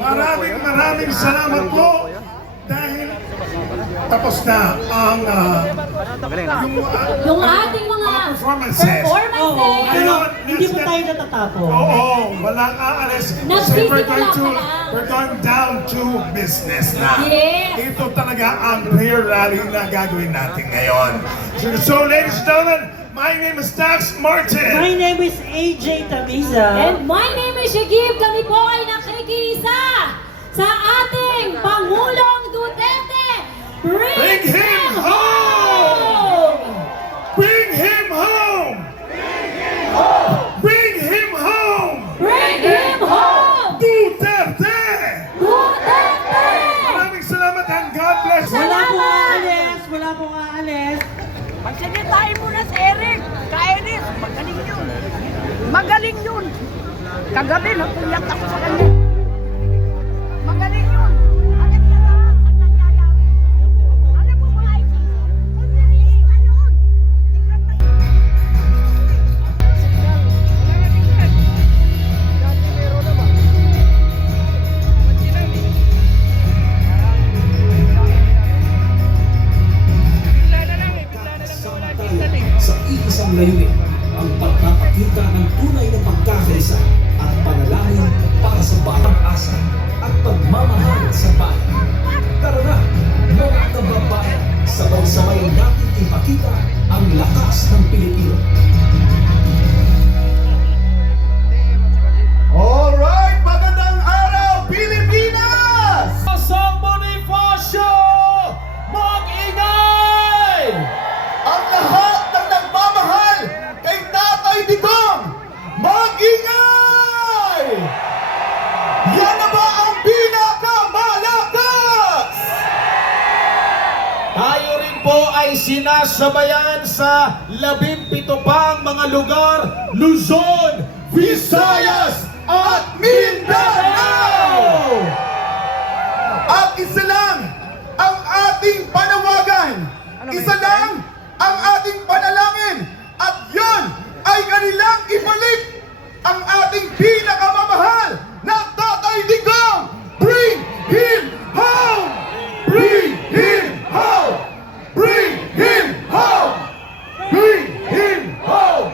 Maraming salamat po dahil tapos na ang Yung ating mga performances. Ngayon, Hindi po tayo natatapos. Oo, walang aalis. Kasi we're going down to business na. Yes. Ito talaga ang prayer rally na gagawin natin ngayon. So ladies and gentlemen, my name is Dax Martin. My name is AJ Tamiza. And my name is Shagib. Kami po ay nakikiisa sa ating Pangulong Duterte. Bring him home! Bring him home! Bring him home! Bring him home! Duterte! Duterte! Maraming salamat and God bless you. Wala pong aalis. Wala pong aalis. Magsalitain mo na si Eric. Ka-Eric, magaling yun. Magaling yun. Kagabi, napuyat ako sa kanya. Magaling yun. Alam niya lahat ang nangyayari. Alam mo ba, kunyari ka yun. Sa iisang layunin ang pagpapakita ng tunay na pagkakaisa at panalangin para sa bayang asa at pagmamahal sa bayan. Tara na, mga kababayan, sabay-sabay natin ipakita ang lakas ng Pilipino. Alright, magandang araw, Pilipinas! Sa Bonifacio, mag-ingay! Ang lahat ng nagmamahal kay Tatay Digong, mag-ingay! Yan na ba ang pinakamalakas? Tayo rin po ay sinasabayan sa 17 pang mga lugar, Luzon, Visayas at Mindanao! At isa lang ang ating panawagan, isa lang ang ating panalangin, at yon ay kanilang ibalik ang ating pinakamamahal na Tatay Digong. Bring him home! Bring him home! Bring him home! Bring him home!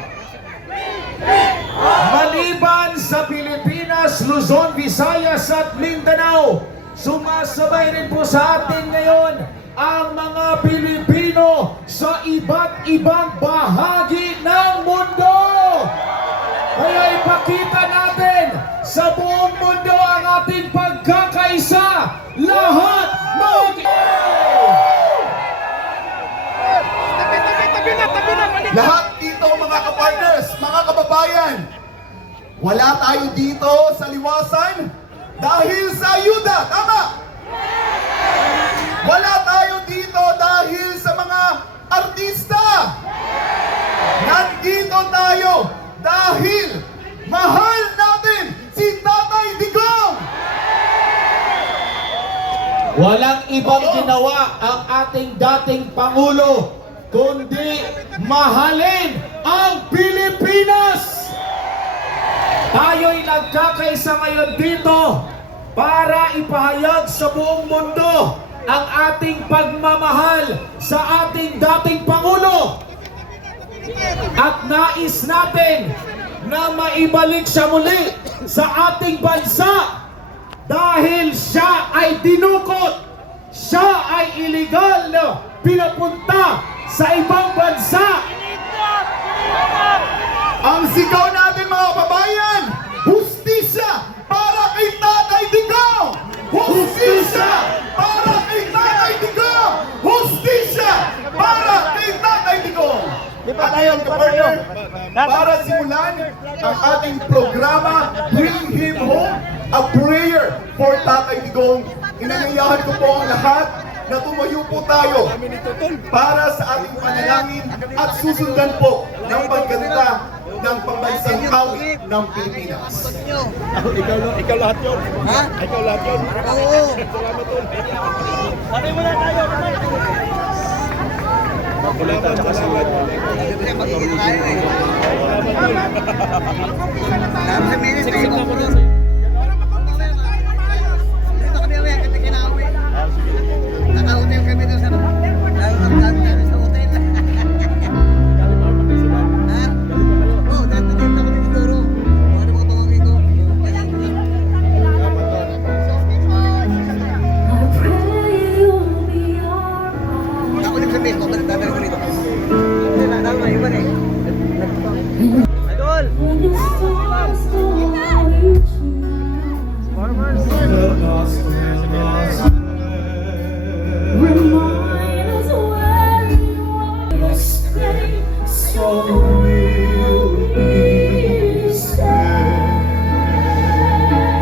Maliban sa Pilipinas, Luzon, Visayas at Mindanao, sumasabay rin po sa atin ngayon ang mga Pilipino sa iba't ibang bahagi ng mundo. Kaya ipakita natin sa buong mundo ang ating pagkakaisa. Lahat Lahat dito mga kapartners, mga kababayan, wala tayo dito sa liwasan dahil sa ayuda, tama? Wala tayo dito dahil sa mga artista. Nandito tayo dahil mahal natin si Tatay Digong. Walang ibang ginawa ang ating dating Pangulo kundi mahalin ang Pilipinas. Tayo'y nagkakaisa ngayon dito para ipahayag sa buong mundo ang ating pagmamahal sa ating dating Pangulo. At nais natin na maibalik siya muli sa ating bansa dahil siya ay dinukot, siya ay illegal na pinapunta sa ibang bansa. Ang sigaw natin mga kababayan, hustisya para kay Tatay Digong! Hustisya para kay Tatay Digong! Hustisya para kay Tatay Digong! At ngayon, kapartner, para simulan ang ating programa, Bring Him Home, a prayer for Tatay Digong, inangayahan ko po ang lahat na tumayo po tayo para sa ating panalangin at susundan po ng pagganda ng pambansang awit ng Pilipinas. Ikaw lahat yun. Ha? Ikaw lahat yun. Oo. Salamat yun. Sabi mo na tayo. Salamat. Salamat.